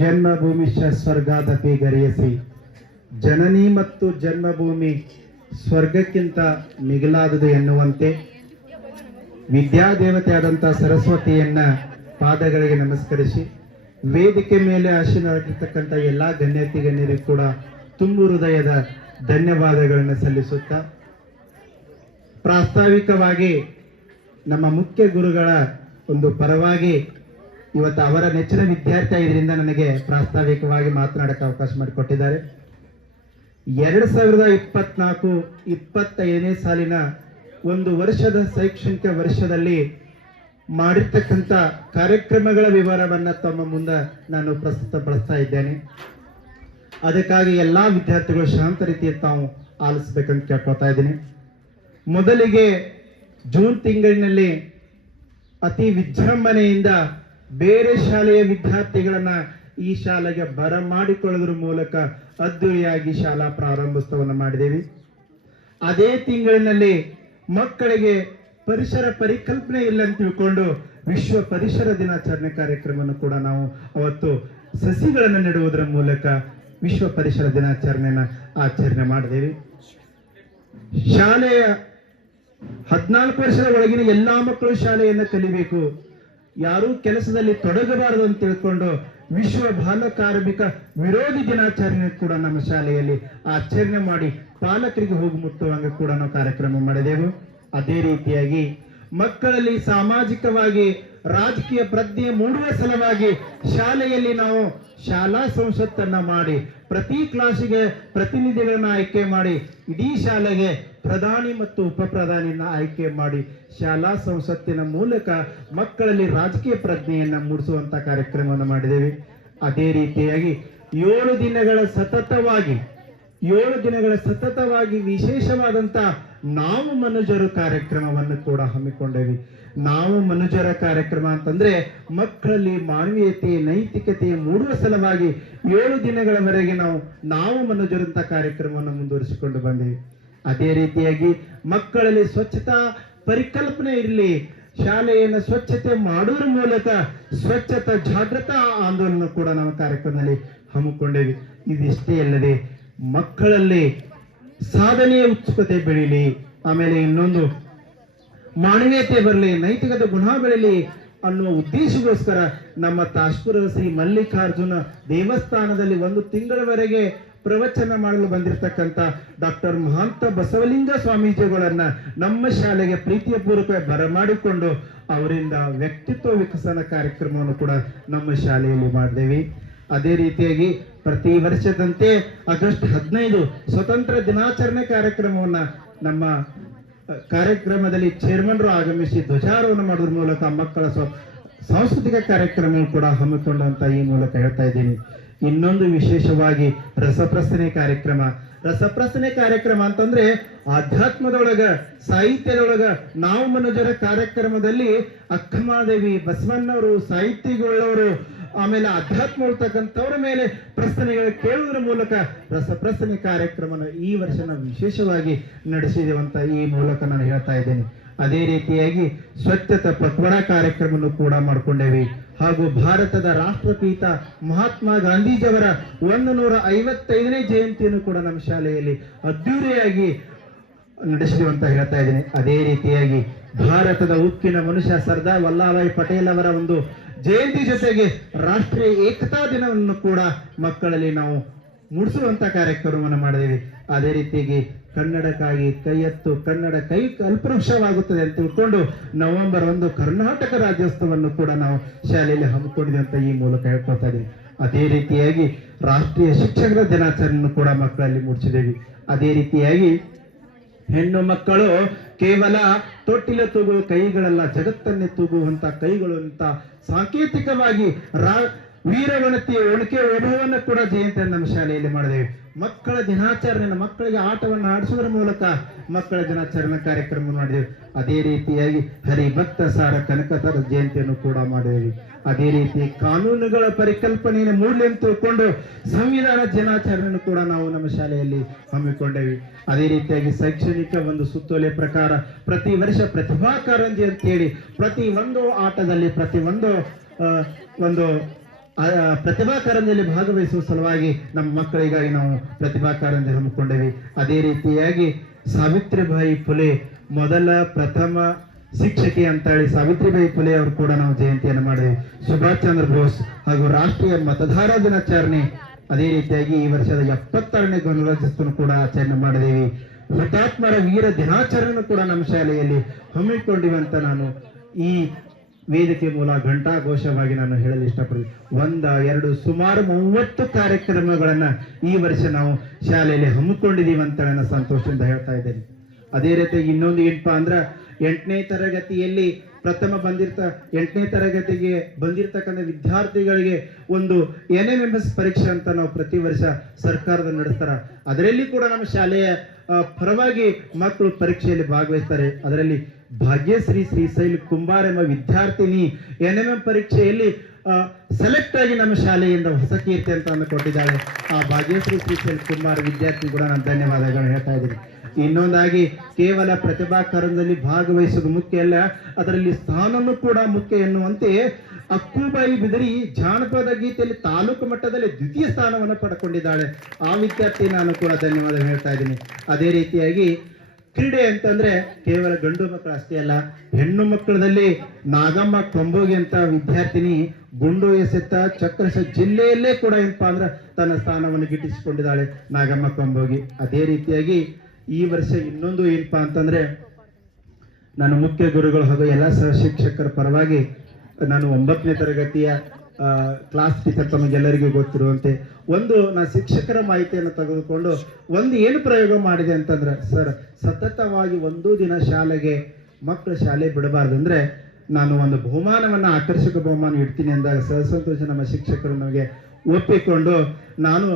ಜನ್ಮಭೂಮಿಶ್ಚ ಸ್ವರ್ಗಾದಪಿ ಗರಿಯಸಿ ಜನನಿ ಮತ್ತು ಜನ್ಮಭೂಮಿ ಸ್ವರ್ಗಕ್ಕಿಂತ ಮಿಗಿಲಾದುದು ಎನ್ನುವಂತೆ ವಿದ್ಯಾದೇವತೆಯಾದಂಥ ಸರಸ್ವತಿಯನ್ನ ಪಾದಗಳಿಗೆ ನಮಸ್ಕರಿಸಿ, ವೇದಿಕೆ ಮೇಲೆ ಆಶೀನರಾಗಿರ್ತಕ್ಕಂಥ ಎಲ್ಲ ಗಣ್ಯತಿ ಗಣ್ಯರಿಗೂ ಕೂಡ ತುಂಬು ಹೃದಯದ ಧನ್ಯವಾದಗಳನ್ನು ಸಲ್ಲಿಸುತ್ತಾ, ಪ್ರಾಸ್ತಾವಿಕವಾಗಿ ನಮ್ಮ ಮುಖ್ಯ ಗುರುಗಳ ಒಂದು ಪರವಾಗಿ ಇವತ್ತು ಅವರ ನೆಚ್ಚಿನ ವಿದ್ಯಾರ್ಥಿ ಇದರಿಂದ ನನಗೆ ಪ್ರಾಸ್ತಾವಿಕವಾಗಿ ಮಾತನಾಡಕ್ಕೆ ಅವಕಾಶ ಮಾಡಿಕೊಟ್ಟಿದ್ದಾರೆ. ಎರಡು ಸಾವಿರದ ಇಪ್ಪತ್ನಾಲ್ಕು ಇಪ್ಪತ್ತೈದನೇ ಸಾಲಿನ ಒಂದು ವರ್ಷದ ಶೈಕ್ಷಣಿಕ ವರ್ಷದಲ್ಲಿ ಮಾಡಿರ್ತಕ್ಕಂಥ ಕಾರ್ಯಕ್ರಮಗಳ ವಿವರವನ್ನು ತಮ್ಮ ಮುಂದೆ ನಾನು ಪ್ರಸ್ತುತಪಡಿಸ್ತಾ ಇದ್ದೇನೆ. ಅದಕ್ಕಾಗಿ ಎಲ್ಲಾ ವಿದ್ಯಾರ್ಥಿಗಳು ಶಾಂತ ರೀತಿಯಲ್ಲಿ ತಾವು ಆಲಿಸ್ಬೇಕಂತ ಕೇಳ್ಕೊತಾ ಇದ್ದೀನಿ. ಮೊದಲಿಗೆ ಜೂನ್ ತಿಂಗಳಿನಲ್ಲಿ ಅತಿ ವಿಜೃಂಭಣೆಯಿಂದ ಬೇರೆ ಶಾಲೆಯ ವಿದ್ಯಾರ್ಥಿಗಳನ್ನ ಈ ಶಾಲೆಗೆ ಬರಮಾಡಿಕೊಳ್ಳೋದ್ರ ಮೂಲಕ ಅದ್ದೂರಿಯಾಗಿ ಶಾಲಾ ಪ್ರಾರಂಭೋತ್ಸವವನ್ನು ಮಾಡಿದ್ದೇವೆ. ಅದೇ ತಿಂಗಳಿನಲ್ಲಿ ಮಕ್ಕಳಿಗೆ ಪರಿಸರ ಪರಿಕಲ್ಪನೆ ಇಲ್ಲ ಅಂತ ತಿಳ್ಕೊಂಡು ವಿಶ್ವ ಪರಿಸರ ದಿನಾಚರಣೆ ಕಾರ್ಯಕ್ರಮವನ್ನು ಕೂಡ ನಾವು ಅವತ್ತು ಸಸಿಗಳನ್ನು ನೆಡುವುದರ ಮೂಲಕ ವಿಶ್ವ ಪರಿಸರ ದಿನಾಚರಣೆಯನ್ನು ಆಚರಣೆ ಮಾಡಿದ್ದೇವೆ. ಶಾಲೆಯ ಹದಿನಾಲ್ಕು ವರ್ಷದ ಒಳಗಿನ ಎಲ್ಲಾ ಮಕ್ಕಳು ಶಾಲೆಯನ್ನು ಕಲಿಬೇಕು. ಯಾರೂ ಕೆಲಸದಲ್ಲಿ ತೊಡಗಬಾರದು ಅಂತ ತಿಳ್ಕೊಂಡು ವಿಶ್ವ ಬಾಲ ಕಾರ್ಮಿಕ ವಿರೋಧಿ ದಿನಾಚರಣೆ ಕೂಡ ನಮ್ಮ ಶಾಲೆಯಲ್ಲಿ ಆಚರಣೆ ಮಾಡಿ ಪಾಲಕರಿಗೆ ಹೋಗಿ ಮುಟ್ಟುವಂಗೆ ಕೂಡ ನಾವು ಕಾರ್ಯಕ್ರಮ ಮಾಡಿದೆವು. ಅದೇ ರೀತಿಯಾಗಿ ಮಕ್ಕಳಲ್ಲಿ ಸಾಮಾಜಿಕವಾಗಿ ರಾಜಕೀಯ ಪ್ರಜ್ಞೆ ಮೂಡುವ ಸಲುವಾಗಿ ಶಾಲೆಯಲ್ಲಿ ನಾವು ಶಾಲಾ ಸಂಸತ್ತನ್ನ ಮಾಡಿ ಪ್ರತಿ ಕ್ಲಾಸಿಗೆ ಪ್ರತಿನಿಧಿಗಳನ್ನ ಆಯ್ಕೆ ಮಾಡಿ ಇಡೀ ಶಾಲೆಗೆ ಪ್ರಧಾನಿ ಮತ್ತು ಉಪಪ್ರಧಾನಿಯನ್ನ ಆಯ್ಕೆ ಮಾಡಿ ಶಾಲಾ ಸಂಸತ್ತಿನ ಮೂಲಕ ಮಕ್ಕಳಲ್ಲಿ ರಾಜಕೀಯ ಪ್ರಜ್ಞೆಯನ್ನ ಮೂಡಿಸುವಂತ ಕಾರ್ಯಕ್ರಮವನ್ನು ಮಾಡಿದ್ದೇವೆ. ಅದೇ ರೀತಿಯಾಗಿ ಏಳು ದಿನಗಳ ಸತತವಾಗಿ, ಏಳು ದಿನಗಳ ಸತತವಾಗಿ ವಿಶೇಷವಾದಂತ ನಾವು ಮನುಜರು ಕಾರ್ಯಕ್ರಮವನ್ನು ಕೂಡ ಹಮ್ಮಿಕೊಂಡೇವಿ. ನಾವು ಮನುಜರ ಕಾರ್ಯಕ್ರಮ ಅಂತಂದ್ರೆ ಮಕ್ಕಳಲ್ಲಿ ಮಾನವೀಯತೆ, ನೈತಿಕತೆ ಮೂಡುವ ಸಲುವಾಗಿ ಏಳು ದಿನಗಳವರೆಗೆ ನಾವು ನಾವು ಮನುಜರಂತ ಕಾರ್ಯಕ್ರಮವನ್ನು ಮುಂದುವರಿಸಿಕೊಂಡು ಬಂದೇವೆ. ಅದೇ ರೀತಿಯಾಗಿ ಮಕ್ಕಳಲ್ಲಿ ಸ್ವಚ್ಛತಾ ಪರಿಕಲ್ಪನೆ ಇರಲಿ. ಶಾಲೆಯನ್ನು ಸ್ವಚ್ಛತೆ ಮಾಡುವ ಮೂಲಕ ಸ್ವಚ್ಛತಾ ಜಾಗೃತಾ ಆಂದೋಲನ ಕೂಡ ನಾವು ಕಾರ್ಯಕ್ರಮದಲ್ಲಿ ಹಮ್ಮಿಕೊಂಡೇವಿ. ಇದಿಷ್ಟೇ ಅಲ್ಲದೆ ಮಕ್ಕಳಲ್ಲಿ ಸಾಧನೆಯ ಉತ್ಸುಕತೆ ಬೆಳೀಲಿ. ಆಮೇಲೆ ಇನ್ನೊಂದು ಮಾನವೀಯತೆ ಬರಲಿ ನೈತಿಕತೆ ಗುಣ ಬೆಳೀಲಿ ಅನ್ನುವ ಉದ್ದೇಶಗೋಸ್ಕರ ನಮ್ಮ ತಾಶ್ಪುರ ಶ್ರೀ ಮಲ್ಲಿಕಾರ್ಜುನ ದೇವಸ್ಥಾನದಲ್ಲಿ ಒಂದು ತಿಂಗಳವರೆಗೆ ಪ್ರವಚನ ಮಾಡಲು ಬಂದಿರತಕ್ಕಂಥ ಡಾಕ್ಟರ್ ಮಹಾಂತ ಬಸವಲಿಂಗ ಸ್ವಾಮೀಜಿಗಳನ್ನ ನಮ್ಮ ಶಾಲೆಗೆ ಪ್ರೀತಿಯ ಪೂರ್ವಕ ಬರಮಾಡಿಕೊಂಡು ಅವರಿಂದ ವ್ಯಕ್ತಿತ್ವ ವಿಕಸನ ಕಾರ್ಯಕ್ರಮವನ್ನು ಕೂಡ ನಮ್ಮ ಶಾಲೆಯಲ್ಲಿ ಮಾಡಿದೆವಿ. ಅದೇ ರೀತಿಯಾಗಿ ಪ್ರತಿ ವರ್ಷದಂತೆ ಆಗಸ್ಟ್ ಹದಿನೈದು ಸ್ವತಂತ್ರ ದಿನಾಚರಣೆ ಕಾರ್ಯಕ್ರಮವನ್ನ ನಮ್ಮ ಕಾರ್ಯಕ್ರಮದಲ್ಲಿ ಚೇರ್ಮನ್ರು ಆಗಮಿಸಿ ಧ್ವಜಾರೋಹಣ ಮಾಡೋದ್ರ ಮೂಲಕ ಮಕ್ಕಳ ಸಾಂಸ್ಕೃತಿಕ ಕಾರ್ಯಕ್ರಮ ಕೂಡ ಹಮ್ಮಿಕೊಂಡಂತ ಈ ಮೂಲಕ ಹೇಳ್ತಾ ಇದ್ದೀನಿ. ಇನ್ನೊಂದು ವಿಶೇಷವಾಗಿ ರಸಪ್ರಶ್ನೆ ಕಾರ್ಯಕ್ರಮ. ರಸಪ್ರಶ್ನೆ ಕಾರ್ಯಕ್ರಮ ಅಂತಂದ್ರೆ ಆಧ್ಯಾತ್ಮದೊಳಗ, ಸಾಹಿತ್ಯದೊಳಗ ನಾವು ಮನೋಜರ ಕಾರ್ಯಕ್ರಮದಲ್ಲಿ ಅಕ್ಕಮಾದೇವಿ ಬಸವಣ್ಣವರು ಸಾಹಿತ್ಯಗಳವರು ಆಮೇಲೆ ಅಧ್ಯಾತ್ಮ ಇರ್ತಕ್ಕಂಥವ್ರ ಮೇಲೆ ಪ್ರಶ್ನೆಗಳು ಕೇಳುವುದರ ಮೂಲಕ ರಸಪ್ರಶ್ನೆ ಕಾರ್ಯಕ್ರಮನ ಈ ವರ್ಷನ ನಾವು ವಿಶೇಷವಾಗಿ ನಡೆಸಿದೇವಂತ ಈ ಮೂಲಕ ನಾನು ಹೇಳ್ತಾ ಇದ್ದೇನೆ. ಅದೇ ರೀತಿಯಾಗಿ ಸ್ವಚ್ಛತಾ ಪಕ್ವಣ ಕಾರ್ಯಕ್ರಮವನ್ನು ಕೂಡ ಮಾಡಿಕೊಂಡೇವೆ. ಹಾಗೂ ಭಾರತದ ರಾಷ್ಟ್ರಪೀತ ಮಹಾತ್ಮ ಗಾಂಧೀಜಿಯವರ ಒಂದು ನೂರ ಐವತ್ತೈದನೇ ಜಯಂತಿಯನ್ನು ಕೂಡ ನಮ್ಮ ಶಾಲೆಯಲ್ಲಿ ಅದ್ದೂರಿಯಾಗಿ ನಡೆಸಿದೆವು ಅಂತ ಹೇಳ್ತಾ ಇದ್ದೀನಿ. ಅದೇ ರೀತಿಯಾಗಿ ಭಾರತದ ಉಕ್ಕಿನ ಮನುಷ್ಯ ಸರ್ದಾರ್ ವಲ್ಲಭಾಯಿ ಪಟೇಲ್ ಅವರ ಒಂದು ಜಯಂತಿ ಜೊತೆಗೆ ರಾಷ್ಟ್ರೀಯ ಏಕತಾ ದಿನವನ್ನು ಕೂಡ ಮಕ್ಕಳಲ್ಲಿ ನಾವು ಮೂಡಿಸುವಂತ ಕಾರ್ಯಕ್ರಮವನ್ನು ಮಾಡಿದೆವಿ. ಅದೇ ರೀತಿಯಾಗಿ ಕನ್ನಡಕ್ಕಾಗಿ ಕೈ ಎತ್ತು, ಕನ್ನಡ ಕೈ ಕಲ್ಪವೃಕ್ಷವಾಗುತ್ತದೆ ಅಂತ ತಿಳ್ಕೊಂಡು ನವೆಂಬರ್ ಒಂದು ಕರ್ನಾಟಕ ರಾಜ್ಯೋತ್ಸವವನ್ನು ಕೂಡ ನಾವು ಶಾಲೆಯಲ್ಲಿ ಹಮ್ಮಿಕೊಂಡಿದೆ ಅಂತ ಈ ಮೂಲಕ ಹೇಳ್ಕೊತಾ ಇದ್ದೀವಿ ಅದೇ ರೀತಿಯಾಗಿ ರಾಷ್ಟ್ರೀಯ ಶಿಕ್ಷಕರ ದಿನಾಚರಣೆಯನ್ನು ಕೂಡ ಮಕ್ಕಳಲ್ಲಿ ಮೂಡಿಸಿದ್ದೇವೆ ಅದೇ ರೀತಿಯಾಗಿ ಹೆಣ್ಣು ಮಕ್ಕಳು ಕೇವಲ ತೊಟ್ಟಿಲ ತೂಗುವ ಕೈಗಳಲ್ಲ, ಜಗತ್ತನ್ನೇ ತೂಗುವಂತ ಕೈಗಳು ಅಂತ ಸಾಂಕೇತಿಕವಾಗಿ ರಾ ವೀರವಣತಿಯ ಒಣಕೆ ವೈಭವವನ್ನು ಕೂಡ ಜಯಂತಿಯನ್ನು ನಮ್ಮ ಶಾಲೆಯಲ್ಲಿ ಮಾಡಿದೆವು ಮಕ್ಕಳ ದಿನಾಚರಣೆಯನ್ನು ಮಕ್ಕಳಿಗೆ ಆಟವನ್ನು ಆಡಿಸುವುದರ ಮೂಲಕ ಮಕ್ಕಳ ದಿನಾಚರಣೆ ಕಾರ್ಯಕ್ರಮ ಮಾಡಿದೆವು ಅದೇ ರೀತಿಯಾಗಿ ಹರಿಭಕ್ತ ಸಾರ ಕನಕತರ ಜಯಂತಿಯನ್ನು ಕೂಡ ಮಾಡಿದೆವು ಅದೇ ರೀತಿ ಕಾನೂನುಗಳ ಪರಿಕಲ್ಪನೆಯನ್ನು ಮೂಲ್ಯ ತಿಳ್ಕೊಂಡು ಸಂವಿಧಾನ ದಿನಾಚರಣೆಯನ್ನು ಕೂಡ ನಾವು ನಮ್ಮ ಶಾಲೆಯಲ್ಲಿ ಹಮ್ಮಿಕೊಂಡೇವಿ. ಅದೇ ರೀತಿಯಾಗಿ ಶೈಕ್ಷಣಿಕ ಒಂದು ಸುತ್ತೋಲೆ ಪ್ರಕಾರ ಪ್ರತಿ ವರ್ಷ ಪ್ರತಿಭಾ ಕಾರಂಜಿ ಅಂತೇಳಿ ಪ್ರತಿ ಒಂದು ಆಟದಲ್ಲಿ ಪ್ರತಿ ಒಂದು ಒಂದು ಪ್ರತಿಭಾ ಕಾರಂಜಿಯಲ್ಲಿ ಭಾಗವಹಿಸುವ ಸಲುವಾಗಿ ನಮ್ಮ ಮಕ್ಕಳಿಗಾಗಿ ನಾವು ಪ್ರತಿಭಾ ಕಾರಂಜಿ ಹಮ್ಮಿಕೊಂಡೇವಿ. ಅದೇ ರೀತಿಯಾಗಿ ಸಾವಿತ್ರಿಬಾಯಿ ಫುಲೆ ಮೊದಲ ಪ್ರಥಮ ಶಿಕ್ಷಕಿ ಅಂತ ಹೇಳಿ ಸಾವಿತ್ರಿಬಾಯಿ ಫುಲೆ ಅವರು ಕೂಡ ನಾವು ಜಯಂತಿಯನ್ನು ಮಾಡಿದ್ವಿ ಸುಭಾಷ್ ಚಂದ್ರ ಬೋಸ್ ಹಾಗೂ ರಾಷ್ಟ್ರೀಯ ಮತದಾರ ದಿನಾಚರಣೆ ಅದೇ ರೀತಿಯಾಗಿ ಈ ವರ್ಷದ ಎಪ್ಪತ್ತಾರನೇ ಗಣರಾಜ್ಯೋತ್ಸವ ಕೂಡ ಆಚರಣೆ ಮಾಡಿದೇವಿ. ಹುತಾತ್ಮರ ವೀರ ದಿನಾಚರಣೆ ಕೂಡ ನಮ್ಮ ಶಾಲೆಯಲ್ಲಿ ಹಮ್ಮಿಕೊಂಡಿವೆ ಅಂತ ನಾನು ಈ ವೇದಿಕೆ ಮೂಲ ಘಂಟಾಘೋಷವಾಗಿ ನಾನು ಹೇಳಲು ಇಷ್ಟಪಡ್ತೀನಿ ಒಂದ, ಎರಡು, ಸುಮಾರು ಮೂವತ್ತು ಕಾರ್ಯಕ್ರಮಗಳನ್ನ ಈ ವರ್ಷ ನಾವು ಶಾಲೆಯಲ್ಲಿ ಹಮ್ಮಿಕೊಂಡಿದ್ದೀವಿ ಅಂತ ನಾನು ಸಂತೋಷದಿಂದ ಹೇಳ್ತಾ ಇದ್ದೇನೆ. ಅದೇ ರೀತಿ ಇನ್ನೊಂದು ಏನಪ್ಪಾ ಅಂದ್ರ ಎಂಟನೇ ತರಗತಿಯಲ್ಲಿ ಪ್ರಥಮ ಬಂದಿರ್ತ ಎಂಟನೇ ತರಗತಿಗೆ ಬಂದಿರ್ತಕ್ಕಂಥ ವಿದ್ಯಾರ್ಥಿಗಳಿಗೆ ಒಂದು ಎನ್ ಎಂ ಎಂ ಎಸ್ ಪರೀಕ್ಷೆ ಅಂತ ನಾವು ಪ್ರತಿ ವರ್ಷ ಸರ್ಕಾರದ ನಡೆಸ್ತಾರ. ಅದರಲ್ಲಿ ಕೂಡ ನಮ್ಮ ಶಾಲೆಯ ಪರವಾಗಿ ಮಕ್ಕಳು ಪರೀಕ್ಷೆಯಲ್ಲಿ ಭಾಗವಹಿಸ್ತಾರೆ. ಅದರಲ್ಲಿ ಭಾಗ್ಯಶ್ರೀ ಶ್ರೀ ಶ್ರೀಶೈಲ್ ಕುಂಬಾರ್ ಎಂಬ ವಿದ್ಯಾರ್ಥಿನಿ ಎನ್ ಎಂ ಎಂ ಪರೀಕ್ಷೆಯಲ್ಲಿ ಸೆಲೆಕ್ಟ್ ಆಗಿ ನಮ್ಮ ಶಾಲೆಯಿಂದ ಹೊಸ ಕೀರ್ತಿ ಅಂತ ಕೊಟ್ಟಿದ್ದಾಳೆ. ಆ ಭಾಗ್ಯಶ್ರೀ ಶ್ರೀ ಶ್ರೀಶೈಲ್ ಕುಮಾರ್ ವಿದ್ಯಾರ್ಥಿ ಕೂಡ ನಾನು ಧನ್ಯವಾದಗಳು ಹೇಳ್ತಾ ಇದ್ದೀನಿ. ಇನ್ನೊಂದಾಗಿ ಕೇವಲ ಪ್ರತಿಭಾ ಕಾರಂಜಲ್ಲಿ ಭಾಗವಹಿಸುವುದು ಮುಖ್ಯ ಅಲ್ಲ, ಅದರಲ್ಲಿ ಸ್ಥಾನನೂ ಕೂಡ ಮುಖ್ಯ ಎನ್ನುವಂತೆ ಅಕ್ಕುಬಾಯಿ ಬಿದರಿ ಜಾನಪದ ಗೀತೆಯಲ್ಲಿ ತಾಲೂಕು ಮಟ್ಟದಲ್ಲಿ ದ್ವಿತೀಯ ಸ್ಥಾನವನ್ನು ಪಡ್ಕೊಂಡಿದ್ದಾಳೆ. ಆ ವಿದ್ಯಾರ್ಥಿ ನಾನು ಕೂಡ ಧನ್ಯವಾದ ಹೇಳ್ತಾ ಇದ್ದೀನಿ. ಅದೇ ರೀತಿಯಾಗಿ ಕ್ರೀಡೆ ಅಂತಂದ್ರೆ ಕೇವಲ ಗಂಡು ಮಕ್ಕಳು ಅಷ್ಟೇ ಅಲ್ಲ, ಹೆಣ್ಣು ಮಕ್ಕಳದಲ್ಲಿ ನಾಗಮ್ಮ ಕೊಂಬೋಗಿ ಅಂತ ವಿದ್ಯಾರ್ಥಿನಿ ಗುಂಡು ಎಸೆತ ಚಕ್ರಶ ಜಿಲ್ಲೆಯಲ್ಲೇ ಕೂಡ ಏನಪ್ಪಾ ಅಂದ್ರೆ ತನ್ನ ಸ್ಥಾನವನ್ನು ಗಿಟ್ಟಿಸಿಕೊಂಡಿದ್ದಾಳೆ ನಾಗಮ್ಮ ಕೊಂಬೋಗಿ. ಅದೇ ರೀತಿಯಾಗಿ ಈ ವರ್ಷ ಇನ್ನೊಂದು ಏನಪ್ಪಾ ಅಂತಂದ್ರೆ, ನಾನು ಮುಖ್ಯ ಗುರುಗಳು ಹಾಗೂ ಎಲ್ಲ ಸಹ ಶಿಕ್ಷಕರ ಪರವಾಗಿ ನಾನು ಒಂಬತ್ತನೇ ತರಗತಿಯ ಕ್ಲಾಸ್ ಟೀಚರ್ ತಮಗೆಲ್ಲರಿಗೂ ಗೊತ್ತಿರುವಂತೆ, ಒಂದು ನಾನು ಶಿಕ್ಷಕರ ಮಾಹಿತಿಯನ್ನು ತೆಗೆದುಕೊಂಡು ಒಂದು ಏನು ಪ್ರಯೋಗ ಮಾಡಿದೆ ಅಂತಂದ್ರೆ, ಸರ್, ಸತತವಾಗಿ ಒಂದು ದಿನ ಶಾಲೆಗೆ ಮಕ್ಕಳ ಶಾಲೆ ಬಿಡಬಾರ್ದು ಅಂದ್ರೆ ನಾನು ಒಂದು ಬಹುಮಾನವನ್ನ, ಆಕರ್ಷಕ ಬಹುಮಾನ ಇಡ್ತೀನಿ ಅಂದಾಗ ಸಹಸಂತೋಷ ನಮ್ಮ ಶಿಕ್ಷಕರು ನಮಗೆ ಒಪ್ಪಿಕೊಂಡು, ನಾನು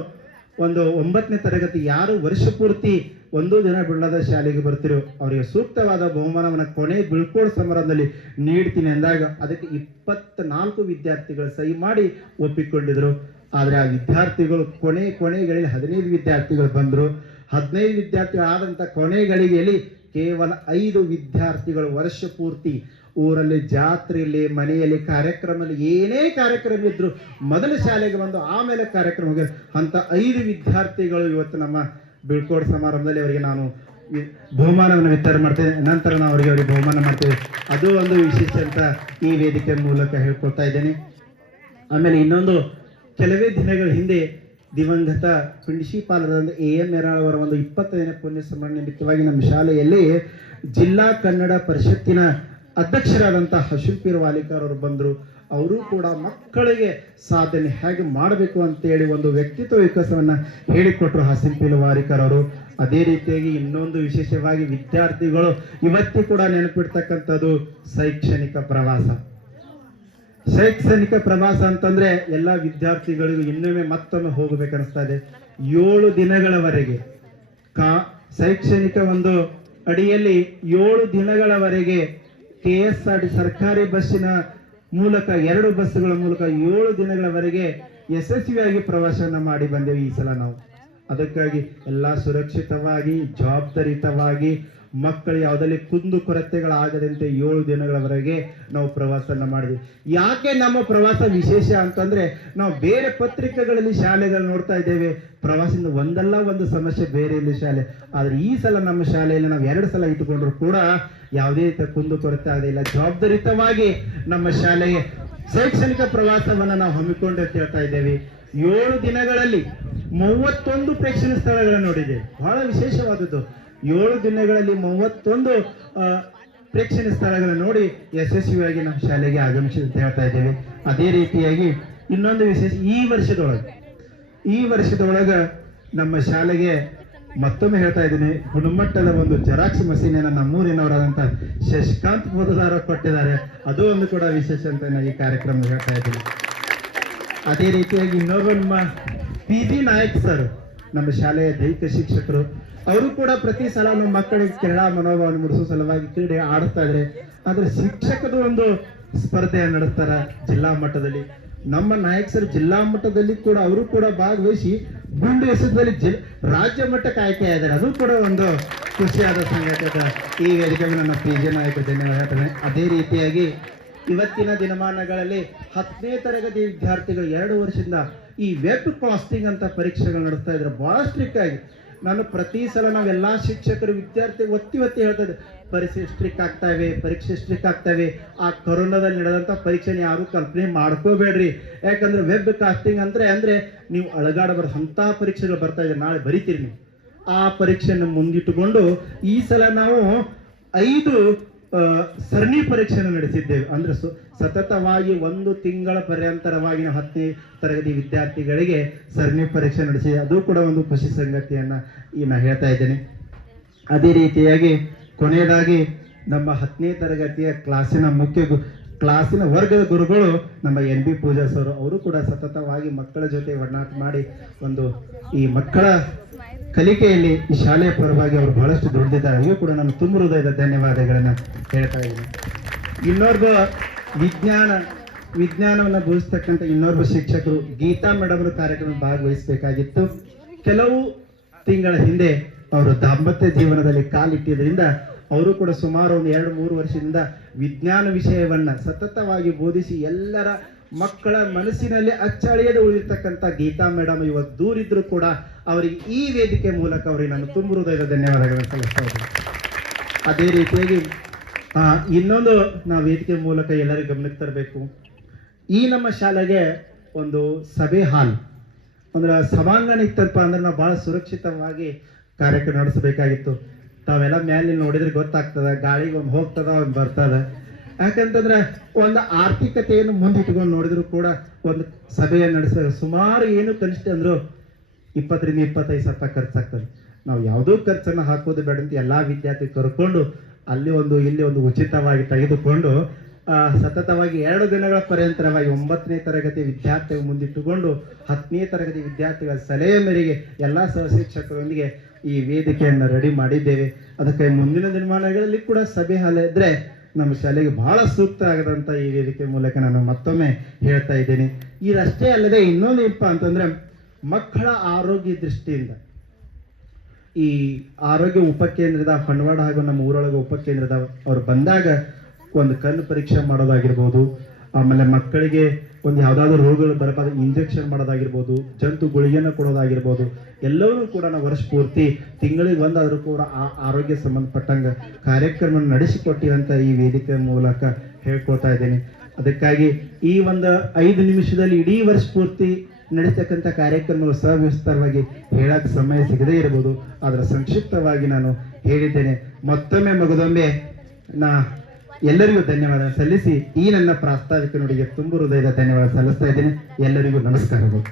ಒಂದು ಒಂಬತ್ತನೇ ತರಗತಿ ಯಾರು ವರ್ಷ ಪೂರ್ತಿ ಒಂದು ಜನ ಬಿಡದ ಶಾಲೆಗೆ ಬರ್ತಿರೋ. ಅವರಿಗೆ ಸೂಕ್ತವಾದ ಬಹುಮಾನವನ್ನು ಕೊನೆ ಬೀಳ್ಕೋಡ್ ಸಮಾರಂಭದಲ್ಲಿ ನೀಡ್ತೀನಿ ಅಂದಾಗ ಅದಕ್ಕೆ ಇಪ್ಪತ್ನಾಲ್ಕು ವಿದ್ಯಾರ್ಥಿಗಳು ಸಹಿ ಮಾಡಿ ಒಪ್ಪಿಕೊಂಡಿದ್ರು. ಆದರೆ ಆ ವಿದ್ಯಾರ್ಥಿಗಳು ಕೊನೆ ಕೊನೆಗಳಲ್ಲಿ ಹದಿನೈದು ವಿದ್ಯಾರ್ಥಿಗಳು ಬಂದ್ರು. ಹದಿನೈದು ವಿದ್ಯಾರ್ಥಿಗಳು ಆದಂತ ಕೊನೆ ಗಳಿಗೆಯಲ್ಲಿ ಕೇವಲ ಐದು ವಿದ್ಯಾರ್ಥಿಗಳು ವರ್ಷ ಪೂರ್ತಿ ಊರಲ್ಲಿ ಜಾತ್ರೆಯಲ್ಲಿ, ಮನೆಯಲ್ಲಿ ಕಾರ್ಯಕ್ರಮದಲ್ಲಿ ಏನೇ ಕಾರ್ಯಕ್ರಮ ಇದ್ರು ಮೊದಲು ಶಾಲೆಗೆ ಬಂದು ಆಮೇಲೆ ಕಾರ್ಯಕ್ರಮ ಅಂತ ಐದು ವಿದ್ಯಾರ್ಥಿಗಳು ಇವತ್ತು ನಮ್ಮ ಬೀಳ್ಕೋಡ್ ಸಮಾರಂಭದಲ್ಲಿ ಅವರಿಗೆ ನಾನು ಬಹುಮಾನವನ್ನು ವಿತರಣೆ ಮಾಡ್ತೇನೆ. ನಂತರ ನಾವು ಅವರಿಗೆ ಅವರಿಗೆ ಬಹುಮಾನ ಮಾಡ್ತೇವೆ. ಅದು ಒಂದು ವಿಶೇಷ ಅಂತ ಈ ವೇದಿಕೆ ಮೂಲಕ ಹೇಳ್ಕೊಳ್ತಾ ಇದ್ದೇನೆ. ಆಮೇಲೆ ಇನ್ನೊಂದು, ಕೆಲವೇ ದಿನಗಳ ಹಿಂದೆ ದಿವಂಗತ ಪ್ರಿನ್ಸಿಪಾಲರಾದ ಎ ಎಂ ಅವರ ಒಂದು ಇಪ್ಪತ್ತೈದನೇ ಪುಣ್ಯ ಸ್ಮರಣೆ ನಿಮಿತ್ತವಾಗಿ ನಮ್ಮ ಶಾಲೆಯಲ್ಲಿ ಜಿಲ್ಲಾ ಕನ್ನಡ ಪರಿಷತ್ತಿನ ಅಧ್ಯಕ್ಷರಾದಂಥ ಹಶುಲ್ಪೀರ್ ವಾಲಿಕರ್ ಅವರು ಬಂದರು. ಅವರು ಕೂಡ ಮಕ್ಕಳಿಗೆ ಸಾಧನೆ ಹೇಗೆ ಮಾಡಬೇಕು ಅಂತೇಳಿ ಒಂದು ವ್ಯಕ್ತಿತ್ವ ವಿಕಾಸವನ್ನು ಹೇಳಿಕೊಟ್ರು ಹಸಿಂಪೀಲ್ ವಾರಿಕರ್ ಅವರು ಅದೇ ರೀತಿಯಾಗಿ ಇನ್ನೊಂದು ವಿಶೇಷವಾಗಿ ವಿದ್ಯಾರ್ಥಿಗಳು ಇವತ್ತಿ ಕೂಡ ನೆನಪಿಡ್ತಕ್ಕಂಥದ್ದು ಶೈಕ್ಷಣಿಕ ಪ್ರವಾಸ. ಶೈಕ್ಷಣಿಕ ಪ್ರವಾಸ ಅಂತಂದ್ರೆ ಎಲ್ಲ ವಿದ್ಯಾರ್ಥಿಗಳಿಗೂ ಇನ್ನೊಮ್ಮೆ ಮತ್ತೊಮ್ಮೆ ಹೋಗಬೇಕನ್ನಿಸ್ತಾ ಇದೆ. ಏಳು ದಿನಗಳವರೆಗೆ ಕಾ ಶೈಕ್ಷಣಿಕ ಒಂದು ಅಡಿಯಲ್ಲಿ ಏಳು ದಿನಗಳವರೆಗೆ ಕೆ ಎಸ್ ಆರ್ ಟಿ ಸರ್ಕಾರಿ ಬಸ್ಸಿನ ಮೂಲಕ ಎರಡು ಬಸ್ಸುಗಳ ಮೂಲಕ ಏಳು ದಿನಗಳವರೆಗೆ ಯಶಸ್ವಿಯಾಗಿ ಪ್ರವಾಸವನ್ನು ಮಾಡಿ ಬಂದೆವು ಈ ಸಲ ನಾವು. ಅದಕ್ಕಾಗಿ ಎಲ್ಲ ಸುರಕ್ಷಿತವಾಗಿ ಜವಾಬ್ದಾರಿತವಾಗಿ ಮಕ್ಕಳು ಯಾವುದಲ್ಲಿ ಕುಂದು ಕೊರತೆಗಳಾಗದಂತೆ ಏಳು ದಿನಗಳವರೆಗೆ ನಾವು ಪ್ರವಾಸನ ಮಾಡಿದ್ವಿ. ಯಾಕೆ ನಮ್ಮ ಪ್ರವಾಸ ವಿಶೇಷ ಅಂತಂದ್ರೆ ನಾವು ಬೇರೆ ಪತ್ರಿಕೆಗಳಲ್ಲಿ ಶಾಲೆಗಳು ನೋಡ್ತಾ ಇದ್ದೇವೆ. ಪ್ರವಾಸದಿಂದ ಒಂದಲ್ಲ ಒಂದು ಸಮಸ್ಯೆ ಬೇರೆ ಇಲ್ಲಿ ಶಾಲೆ. ಆದ್ರೆ ಈ ಸಲ ನಮ್ಮ ಶಾಲೆಯಲ್ಲಿ ನಾವು ಎರಡು ಸಲ ಇಟ್ಟುಕೊಂಡ್ರು ಕೂಡ ಯಾವುದೇ ರೀತಿಯ ಕುಂದು ಕೊರತೆ ಆಗಲಿಲ್ಲ ಜವಾಬ್ದಾರಿತವಾಗಿ ನಮ್ಮ ಶಾಲೆಗೆ ಶೈಕ್ಷಣಿಕ ಪ್ರವಾಸವನ್ನ ನಾವು ಹಮ್ಮಿಕೊಂಡು ಹೇಳ್ತಾ ಇದ್ದೇವೆ. ಏಳು ದಿನಗಳಲ್ಲಿ ಮೂವತ್ತೊಂದು ಪ್ರೇಕ್ಷಣೀಯ ಸ್ಥಳಗಳನ್ನು ನೋಡಿದ್ದೇವೆ ಬಹಳ ವಿಶೇಷವಾದದ್ದು. ಏಳು ದಿನಗಳಲ್ಲಿ ಮೂವತ್ತೊಂದು ಪ್ರೇಕ್ಷಣೀಯ ಸ್ಥಳಗಳನ್ನು ನೋಡಿ ಯಶಸ್ವಿಯಾಗಿ ನಮ್ಮ ಶಾಲೆಗೆ ಆಗಮಿಸಿದೆ ಅಂತ ಹೇಳ್ತಾ ಇದ್ದೇವೆ. ಅದೇ ರೀತಿಯಾಗಿ ಇನ್ನೊಂದು ವಿಶೇಷ, ಈ ವರ್ಷದೊಳಗೆ, ಈ ವರ್ಷದೊಳಗ ನಮ್ಮ ಶಾಲೆಗೆ ಮತ್ತೊಮ್ಮೆ ಹೇಳ್ತಾ ಇದ್ದೀನಿ. ಗುಣಮಟ್ಟದ ಒಂದು ಜೆರಾಕ್ಸ್ ಮಷೀನನ್ನ ನಮ್ಮೂರಿನವರಾದಂಥ ಶಶಿಕಾಂತ್ ಮೋದದಾರ ಕೊಟ್ಟಿದ್ದಾರೆ. ಅದು ಒಂದು ಕೂಡ ವಿಶೇಷ ಅಂತ ನಾನು ಈ ಕಾರ್ಯಕ್ರಮ ಹೇಳ್ತಾ ಇದ್ದೀನಿ. ಅದೇ ರೀತಿಯಾಗಿ ಇನ್ನೊಬ್ಬ ಪಿ ಜಿ ನಾಯಕ್ ಸರ್ ನಮ್ಮ ಶಾಲೆಯ ದೈಹಿಕ ಶಿಕ್ಷಕರು. ಅವರು ಕೂಡ ಪ್ರತಿ ಸಲ ನಮ್ಮ ಮಕ್ಕಳಿಗೆ ಕ್ರೀಡಾ ಮನೋಭಾವನೆ ಮೂಡಿಸುವ ಸಲುವಾಗಿ ಕ್ರೀಡೆ ಆಡಿಸ್ತಾ ಇದ್ರೆ ಆದ್ರೆ ಶಿಕ್ಷಕದ ಒಂದು ಸ್ಪರ್ಧೆಯನ್ನು ನಡೆಸ್ತಾರ ಜಿಲ್ಲಾ ಮಟ್ಟದಲ್ಲಿ. ನಮ್ಮ ನಾಯಕ್ ಸರ್ ಜಿಲ್ಲಾ ಮಟ್ಟದಲ್ಲಿ ಕೂಡ ಅವರು ಕೂಡ ಭಾಗವಹಿಸಿ ಗುಂಡು ಎಸೆತದಲ್ಲಿ ಜಿ ರಾಜ್ಯ ಮಟ್ಟಕ್ಕೆ ಆಯ್ಕೆ ಆಗಿದ್ದಾರೆ. ಅದು ಕೂಡ ಒಂದು ಖುಷಿಯಾದ ಸಂಗತಿ. ಈ ವೇದಿಕೆಗೆ ನನ್ನ ಪಿ ಜಿ ನಾಯಕ ಧನ್ಯವಾದ ಅದೇ ರೀತಿಯಾಗಿ ಇವತ್ತಿನ ದಿನಮಾನಗಳಲ್ಲಿ ಹತ್ತನೇ ತರಗತಿ ವಿದ್ಯಾರ್ಥಿಗಳು ಎರಡು ವರ್ಷದಿಂದ ಈ ವೆಬ್ ಕಾಸ್ಟಿಂಗ್ ಅಂತ ಪರೀಕ್ಷೆಗಳು ನಡೆಸ್ತಾ ಇದ್ರೆ ಬಹಳ ಸ್ಟ್ರಿಕ್ಟ್ ಆಗಿ. ನಾನು ಪ್ರತಿ ಸಲ ನಾವೆಲ್ಲ ಶಿಕ್ಷಕರು, ವಿದ್ಯಾರ್ಥಿ ಒತ್ತಿ ಒತ್ತಿ ಹೇಳ್ತಾ ಇದ್ದೆ, ಪರೀಕ್ಷೆ ಸ್ಟ್ರಿಕ್ ಆಗ್ತಾವೆ ಪರೀಕ್ಷೆ ಸ್ಟ್ರಿಕ್ ಆಗ್ತವೆ ಆ ಕೊರೋನಾದಲ್ಲಿ ನಡೆದಂಥ ಪರೀಕ್ಷೆನ ಯಾರು ಕಲ್ಪನೆ ಮಾಡ್ಕೋಬೇಡ್ರಿ. ಯಾಕಂದ್ರೆ ವೆಬ್ ಕಾಸ್ಟಿಂಗ್ ಅಂದ್ರೆ ಅಂದ್ರೆ ನೀವು ಅಳಗಾಡಬಾರ್ದು. ಅಂತ ಪರೀಕ್ಷೆಗಳು ಬರ್ತಾ ಇದೆ ನಾಳೆ ಬರಿತೀರಿ ನೀವು. ಆ ಪರೀಕ್ಷೆಯನ್ನು ಮುಂದಿಟ್ಟುಕೊಂಡು ಈ ಸಲ ನಾವು ಐದು ಸರಣಿ ಪರೀಕ್ಷೆಯನ್ನು ನಡೆಸಿದ್ದೇವೆ. ಅಂದ್ರೆ ಸು- ಸತತವಾಗಿ ಒಂದು ತಿಂಗಳ ಪರ್ಯಂತರವಾಗಿ ನಾವು ಹತ್ತನೇ ತರಗತಿ ವಿದ್ಯಾರ್ಥಿಗಳಿಗೆ ಸರಣಿ ಪರೀಕ್ಷೆ ನಡೆಸಿ, ಅದು ಕೂಡ ಒಂದು ಖುಷಿ ಸಂಗತಿಯನ್ನ ಈ ನಾ ಹೇಳ್ತಾ ಇದ್ದೇನೆ. ಅದೇ ರೀತಿಯಾಗಿ ಕೊನೆಯದಾಗಿ ನಮ್ಮ ಹತ್ತನೇ ತರಗತಿಯ ಕ್ಲಾಸಿನ ಮುಖ್ಯ ಕ್ಲಾಸಿನ ವರ್ಗದ ಗುರುಗಳು ನಮ್ಮ ಎನ್ ಬಿ ಪೂಜಾ ಸರ್ ಅವರು ಕೂಡ ಸತತವಾಗಿ ಮಕ್ಕಳ ಜೊತೆ ಒಡನಾಟ ಮಾಡಿ ಒಂದು ಈ ಮಕ್ಕಳ ಕಲಿಕೆಯಲ್ಲಿ ಈ ಶಾಲೆಯ ಪರವಾಗಿ ಅವರು ಬಹಳಷ್ಟು ದುಡಿದಿದ್ದಾರೆ. ಅವರಿಗೂ ಕೂಡ ನಾನು ತುಂಬ ಹೃದಯದ ಧನ್ಯವಾದಗಳನ್ನು ಹೇಳ್ತಾ ಇದ್ದೀನಿ. ಇನ್ನೊಬ್ಬ ವಿಜ್ಞಾನ, ವಿಜ್ಞಾನವನ್ನು ಬೋಧಿಸ್ತಕ್ಕಂಥ ಇನ್ನೊಬ್ಬ ಶಿಕ್ಷಕರು ಗೀತಾ ಮೇಡಮ್ ಕಾರ್ಯಕ್ರಮ ಭಾಗವಹಿಸಬೇಕಾಗಿತ್ತು. ಕೆಲವು ತಿಂಗಳ ಹಿಂದೆ ಅವರು ದಾಂಪತ್ಯ ಜೀವನದಲ್ಲಿ ಕಾಲಿಟ್ಟಿದ್ರಿಂದ ಅವರು ಕೂಡ ಸುಮಾರು ಒಂದು ಎರಡು ಮೂರು ವರ್ಷದಿಂದ ವಿಜ್ಞಾನ ವಿಷಯವನ್ನ ಸತತವಾಗಿ ಬೋಧಿಸಿ ಎಲ್ಲರ ಮಕ್ಕಳ ಮನಸ್ಸಿನಲ್ಲಿ ಅಚ್ಚಳಿಯದೆ ಉಳಿದಿರ್ತಕ್ಕಂಥ ಗೀತಾ ಮೇಡಮ್ ಇವತ್ತು ದೂರಿದ್ರು ಕೂಡ ಅವರಿಗೆ ಈ ವೇದಿಕೆ ಮೂಲಕ ಅವರಿಗೆ ನಾನು ತುಂಬ ಹೃದಯದ ಧನ್ಯವಾದಗಳನ್ನು ಸಲ್ಲಿಸ್ತಾ ಇದ್ದೀನಿ. ಅದೇ ರೀತಿಯಾಗಿ ಇನ್ನೊಂದು ನಾವು ವೇದಿಕೆ ಮೂಲಕ ಎಲ್ಲರಿಗೂ ಗಮನಕ್ಕೆ ತರಬೇಕು. ಈ ನಮ್ಮ ಶಾಲೆಗೆ ಒಂದು ಸಭೆ ಹಾಲ್, ಅಂದ್ರೆ ಸಭಾಂಗಣ ಇತ್ತಪ್ಪ ಅಂದ್ರೆ ನಾವು ಬಹಳ ಸುರಕ್ಷಿತವಾಗಿ ಕಾರ್ಯಕ್ರಮ ನಡೆಸಬೇಕಾಗಿತ್ತು. ತಾವೆಲ್ಲ ಮೇಲೆ ನೋಡಿದ್ರೆ ಗೊತ್ತಾಗ್ತದ, ಗಾಳಿಗೆ ಒಂದು ಹೋಗ್ತದ ಒಂದು ಬರ್ತದ. ಯಾಕಂತಂದ್ರೆ ಒಂದು ಆರ್ಥಿಕತೆಯನ್ನು ಮುಂದಿಟ್ಕೊಂಡು ನೋಡಿದ್ರು ಕೂಡ ಒಂದು ಸಭೆಯನ್ನು ನಡೆಸಿದ್ರೆ ಸುಮಾರು ಏನು ಕನಿಷ್ಠ ಅಂದ್ರು ಇಪ್ಪತ್ತರಿಂದ ಇಪ್ಪತ್ತೈದು ಸಾವಿರ ರೂಪಾಯಿ ಖರ್ಚಾಗ್ತದೆ. ನಾವು ಯಾವುದೋ ಖರ್ಚನ್ನು ಹಾಕೋದು ಬೇಡ ಅಂತ ಎಲ್ಲಾ ವಿದ್ಯಾರ್ಥಿ ಕರ್ಕೊಂಡು ಅಲ್ಲಿ ಒಂದು, ಇಲ್ಲಿ ಒಂದು ಉಚಿತವಾಗಿ ತೆಗೆದುಕೊಂಡು ಸತತವಾಗಿ ಎರಡು ದಿನಗಳ ಪರ್ಯಂತರವಾಗಿ ಒಂಬತ್ತನೇ ತರಗತಿ ವಿದ್ಯಾರ್ಥಿಗಳು ಮುಂದಿಟ್ಟುಕೊಂಡು ಹತ್ತನೇ ತರಗತಿ ವಿದ್ಯಾರ್ಥಿಗಳ ಸಲಹೆ ಮೇರೆಗೆ ಎಲ್ಲಾ ಸಹ ಶಿಕ್ಷಕರೊಂದಿಗೆ ಈ ವೇದಿಕೆಯನ್ನು ರೆಡಿ ಮಾಡಿದ್ದೇವೆ. ಅದಕ್ಕೆ ಮುಂದಿನ ದಿನಮಾನಗಳಲ್ಲಿ ಕೂಡ ಸಭೆ ಹಾಲೆ ಇದ್ರೆ ನಮ್ಮ ಶಾಲೆಗೆ ಬಹಳ ಸೂಕ್ತ ಆಗದಂತ ಈ ವೇದಿಕೆ ಮೂಲಕ ನಾನು ಮತ್ತೊಮ್ಮೆ ಹೇಳ್ತಾ ಇದ್ದೇನೆ. ಇದಷ್ಟೇ ಅಲ್ಲದೆ ಇನ್ನೊಂದು ಏನಪ್ಪ ಅಂತಂದ್ರೆ ಮಕ್ಕಳ ಆರೋಗ್ಯ ದೃಷ್ಟಿಯಿಂದ. ಈ ಆರೋಗ್ಯ ಉಪಕೇಂದ್ರದ ಹಣವಾಡ ಹಾಗೂ ನಮ್ಮ ಊರೊಳಗೆ ಉಪಕೇಂದ್ರದ ಅವ್ರು ಬಂದಾಗ ಒಂದು ಕಣ್ಣು ಪರೀಕ್ಷೆ ಮಾಡೋದಾಗಿರ್ಬೋದು ಆಮೇಲೆ ಮಕ್ಕಳಿಗೆ ಒಂದು ಯಾವ್ದಾದ್ರು ರೋಗಗಳು ಬರಬಾರ್ದು ಇಂಜೆಕ್ಷನ್ ಮಾಡೋದಾಗಿರ್ಬೋದು, ಜಂತು ಗುಳಿಗೆನ ಕೊಡೋದಾಗಿರ್ಬೋದು, ಎಲ್ಲವನ್ನೂ ಕೂಡ ನಾವು ವರ್ಷ ಪೂರ್ತಿ ತಿಂಗಳಿಗೆ ಒಂದಾದರೂ ಕೂಡ ಆ ಆರೋಗ್ಯ ಸಂಬಂಧಪಟ್ಟಂಗ ಕಾರ್ಯಕ್ರಮ ನಡೆಸಿಕೊಟ್ಟಿರಂತ ಈ ವೇದಿಕೆ ಮೂಲಕ ಹೇಳ್ಕೊಳ್ತಾ ಇದ್ದೀನಿ. ಅದಕ್ಕಾಗಿ ಈ ಒಂದು ಐದು ನಿಮಿಷದಲ್ಲಿ ಇಡೀ ವರ್ಷ ಪೂರ್ತಿ ನಡೀತಕ್ಕಂಥ ಕಾರ್ಯಕ್ರಮಗಳು ಸವಿಸ್ತಾರವಾಗಿ ಹೇಳಕ್ ಸಮಯ ಸಿಗದೇ ಇರಬಹುದು ಆದ್ರೆ ಸಂಕ್ಷಿಪ್ತವಾಗಿ ನಾನು ಹೇಳಿದ್ದೇನೆ. ಮತ್ತೊಮ್ಮೆ ಮಗದೊಮ್ಮೆ ನಾ ಎಲ್ಲರಿಗೂ ಧನ್ಯವಾದ ಸಲ್ಲಿಸಿ ಈ ನನ್ನ ಪ್ರಾಸ್ತಾವಿಕ ನುಡಿಗೆ ತುಂಬ ಹೃದಯದ ಧನ್ಯವಾದ ಸಲ್ಲಿಸ್ತಾ ಇದ್ದೇನೆ. ಎಲ್ಲರಿಗೂ ನಮಸ್ಕಾರಗಳು.